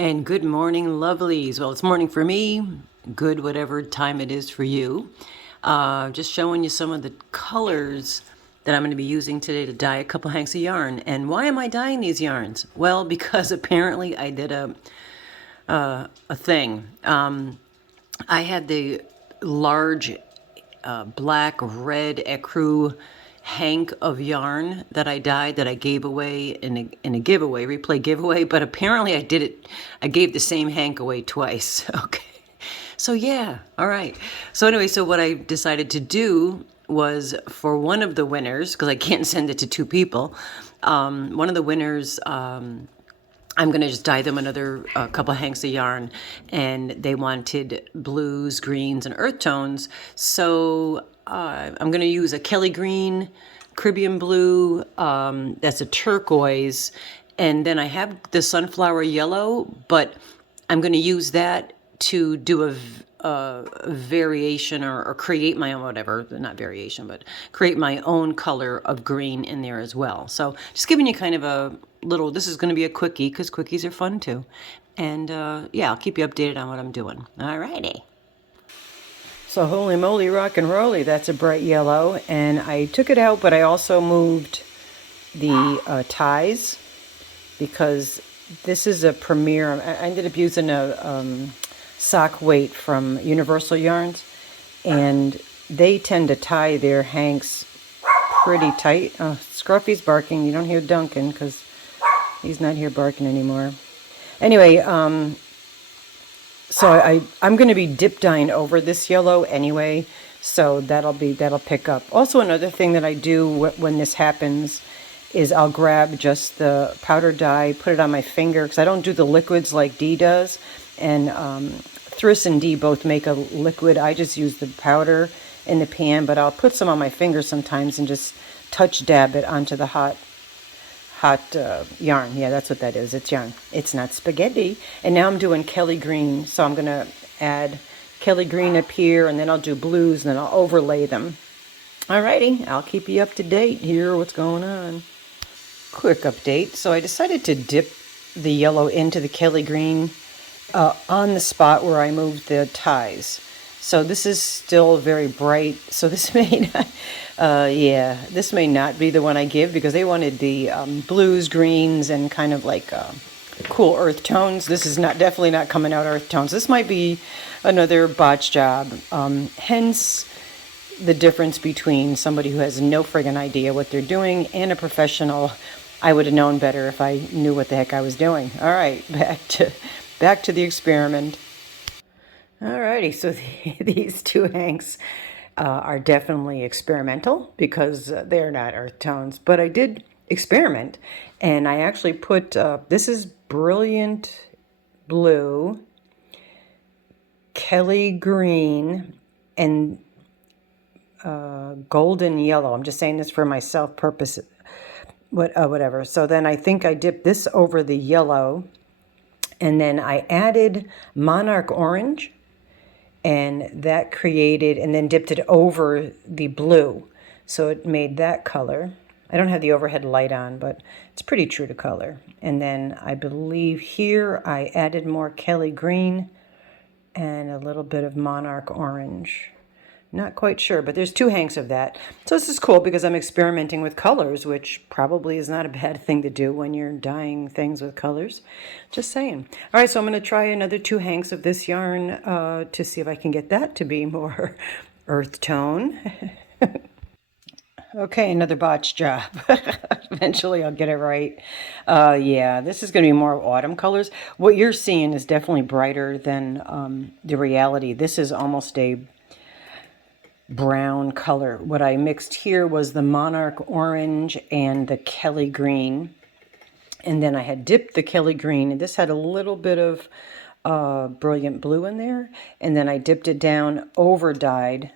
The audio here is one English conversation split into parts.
And good morning, lovelies. Well, it's morning for me. Good, whatever time it is for you. Just showing you some of the colors that I'm going to be using today to dye a couple hanks of yarn. And why am I dyeing these yarns? Well, because apparently I did a thing. I had the large black red ecru hank of yarn that I dyed that I gave away in a giveaway, replay giveaway, but apparently I gave the same hank away twice. Okay. So yeah, all right. So anyway, so what I decided to do was for one of the winners, because I can't send it to two people, one of the winners, I'm going to just dye them another couple hanks of yarn, and they wanted blues, greens, and earth tones. So I'm going to use a Kelly green, Caribbean blue, that's a turquoise, and then I have the sunflower yellow, but I'm going to use that to do a variation or create my own, whatever, not variation, but create my own color of green in there as well. So just giving you kind of a little, this is going to be a quickie because quickies are fun too. And yeah, I'll keep you updated on what I'm doing. All righty. So holy moly, rock and rolly, that's a bright yellow. And I took it out, but I also moved the ties because this is a premier. I ended up using a sock weight from Universal Yarns, and they tend to tie their hanks pretty tight. Oh, Scruffy's barking. You don't hear Duncan because he's not here barking anymore. Anyway, so I'm going to be dip dyeing over this yellow anyway, so that'll pick up. Also, another thing that I do when this happens is I'll grab just the powder dye, put it on my finger, because I don't do the liquids like Dee does, and Thriss and Dee both make a liquid. I just use the powder in the pan, but I'll put some on my finger sometimes and just touch dab it onto the hot yarn. Yeah, that's what that is. It's yarn. It's not spaghetti. And now I'm doing Kelly green, so I'm going to add Kelly green up here, and then I'll do blues, and then I'll overlay them. Alrighty, I'll keep you up to date here, what's going on. Quick update. So I decided to dip the yellow into the Kelly green on the spot where I moved the ties. So this is still very bright. So this may not, this may not be the one I give because they wanted the blues, greens, and kind of like cool earth tones. This is definitely not coming out earth tones. This might be another botch job. Hence the difference between somebody who has no friggin' idea what they're doing and a professional. I would have known better if I knew what the heck I was doing. All right, back to the experiment. Alrighty, so these two hanks are definitely experimental because they're not earth tones, but I did experiment, and I actually put, this is Brilliant Blue, Kelly Green, and Golden Yellow. I'm just saying this for myself purpose, whatever. So then I think I dipped this over the yellow, and then I added Monarch Orange, and that created, and then dipped it over the blue, so it made that color. I don't have the overhead light on, but it's pretty true to color. And then I believe here I added more Kelly green and a little bit of Monarch Orange. Not quite sure, but there's two hanks of that. So this is cool because I'm experimenting with colors, which probably is not a bad thing to do when you're dyeing things with colors. Just saying. All right, so I'm going to try another two hanks of this yarn to see if I can get that to be more earth tone. Okay, another botch job. Eventually I'll get it right. Yeah, this is going to be more autumn colors. What you're seeing is definitely brighter than the reality. This is almost a brown color. What I mixed here was the Monarch Orange and the Kelly Green. And then I had dipped the Kelly Green, and this had a little bit of Brilliant Blue in there. And then I dipped it down, over dyed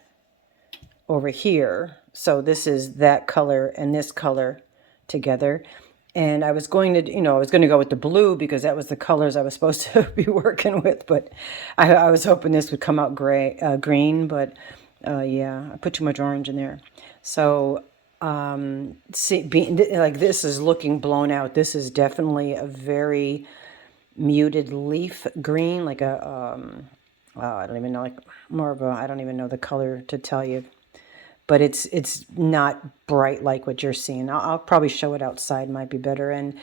over here. So this is that color and this color together. And I was going to, I was going to go with the blue because that was the colors I was supposed to be working with. But I was hoping this would come out green, but yeah, I put too much orange in there. So see, like this is looking blown out. This is definitely a very muted leaf green, like a, I don't even know, like more of a, I don't even know the color to tell you. But it's not bright like what you're seeing. I'll probably show it outside, might be better. And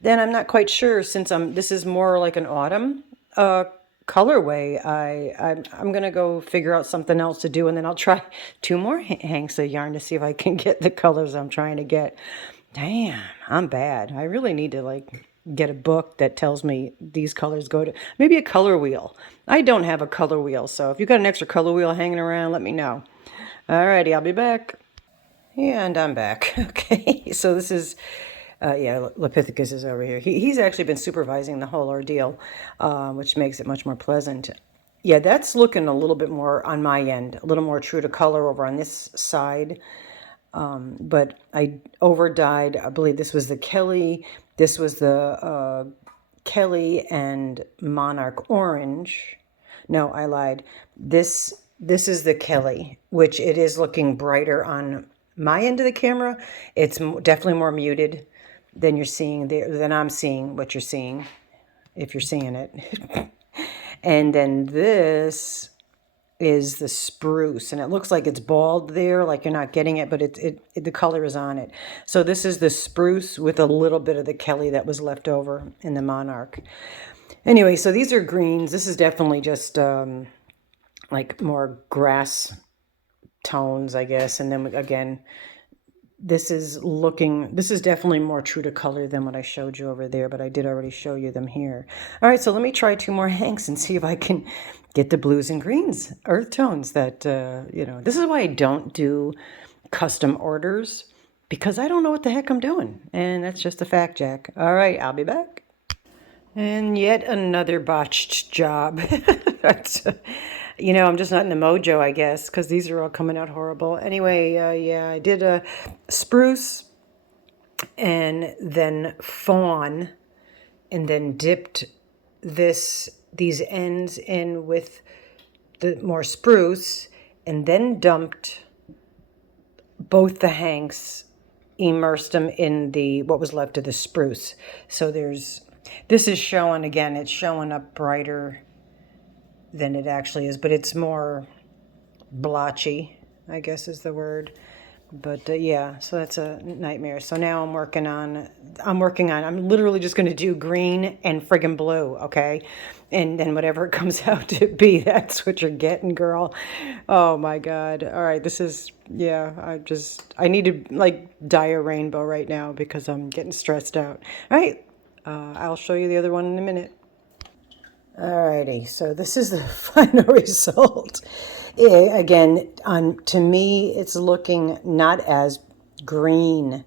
then I'm not quite sure, since this is more like an autumn colorway. I'm gonna go figure out something else to do, and then I'll try 2 more hanks of yarn to see if I can get the colors I'm trying to get. Damn, I'm bad. I really need to like get a book that tells me these colors go to, maybe a color wheel. I don't have a color wheel, so if you've got an extra color wheel hanging around, let me know. Alrighty, I'll be back. And I'm back. Okay, so this is, yeah, Lepithecus is over here. He's actually been supervising the whole ordeal, which makes it much more pleasant. Yeah, that's looking a little bit more on my end, a little more true to color over on this side. But I over-dyed, I believe this was the Kelly, this was the Kelly and Monarch Orange. No, I lied. This is the Kelly, which it is looking brighter on my end of the camera. It's definitely more muted than you're seeing there, than I'm seeing what you're seeing, if you're seeing it. And then this is the spruce, and it looks like it's bald there, like you're not getting it, but the color is on it. So this is the spruce with a little bit of the Kelly that was left over in the Monarch. Anyway, so these are greens. This is definitely just like more grass tones, I guess. And then again, this is definitely more true to color than what I showed you over there, but I did already show you them here. All right, so let me try 2 more hanks and see if I can get the blues and greens, earth tones that, you know, this is why I don't do custom orders, because I don't know what the heck I'm doing. And that's just a fact, Jack. All right, I'll be back. And yet another botched job. That's, you know, I'm just not in the mojo, I guess, because these are all coming out horrible. Anyway, yeah, I did a spruce and then fawn, and then dipped these ends in with the more spruce, and then dumped both the hanks, immersed them in the what was left of the spruce. So this is showing, again, it's showing up brighter than it actually is, but it's more blotchy, I guess is the word. But yeah, so that's a nightmare. So now I'm literally just going to do green and friggin' blue, okay? And then whatever it comes out to be, that's what you're getting, girl. Oh my God. All right, this is, yeah, I need to like dye a rainbow right now because I'm getting stressed out. All right, I'll show you the other one in a minute. Alrighty, so this is the final result. Again, to me, it's looking not as green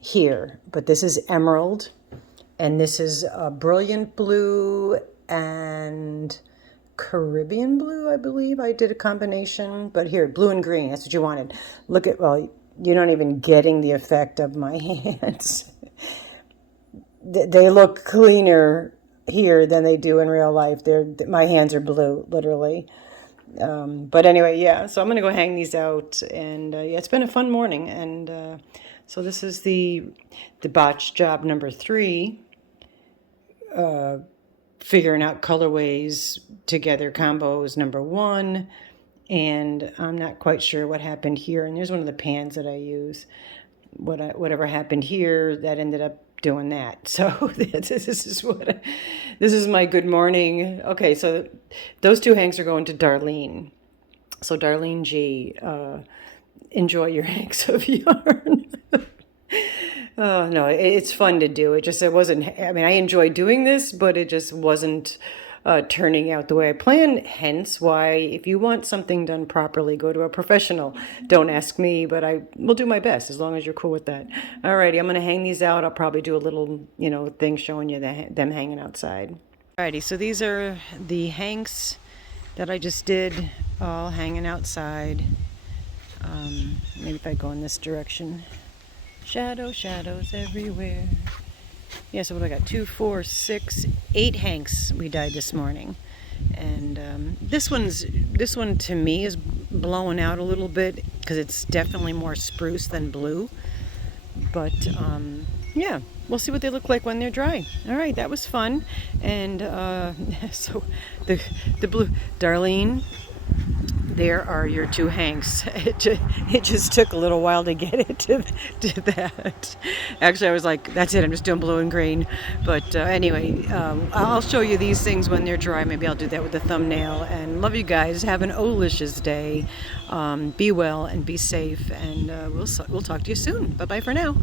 here, but this is emerald, and this is a brilliant blue and Caribbean blue, I believe. I did a combination, but here, blue and green, that's what you wanted. Look at, well, you're not even getting the effect of my hands. They look cleaner here than they do in real life. My hands are blue, literally. But anyway, yeah, so I'm going to go hang these out. And yeah, it's been a fun morning. And so this is the botch job number 3. Figuring out colorways together, combos number 1. And I'm not quite sure what happened here. And there's one of the pans that I use. Whatever happened here, that ended up doing that. So this is my good morning. Okay, so those 2 hanks are going to Darlene. So Darlene G, enjoy your hanks of yarn. Oh no, it's fun to do. It wasn't, I mean, I enjoy doing this, but it just wasn't turning out the way I planned. Hence why, if you want something done properly, go to a professional. Don't ask me, but I will do my best as long as you're cool with that. Alrighty, I'm going to hang these out. I'll probably do a little, thing showing you them hanging outside. Alrighty, so these are the hanks that I just did, all hanging outside. Maybe if I go in this direction. Shadows everywhere. Yeah, so what do I got? 2, 4, 6, 8 hanks we dyed this morning. And this one to me is blowing out a little bit because it's definitely more spruce than blue. But yeah, we'll see what they look like when they're dry. All right, that was fun. And so the blue, Darlene, there are your two Hanks. It just took a little while to get it to that. Actually, I was like, that's it, I'm just doing blue and green. But anyway, I'll show you these things when they're dry. Maybe I'll do that with the thumbnail. And love you guys. Have an olicious day. Be well and be safe. And we'll talk to you soon. Bye-bye for now.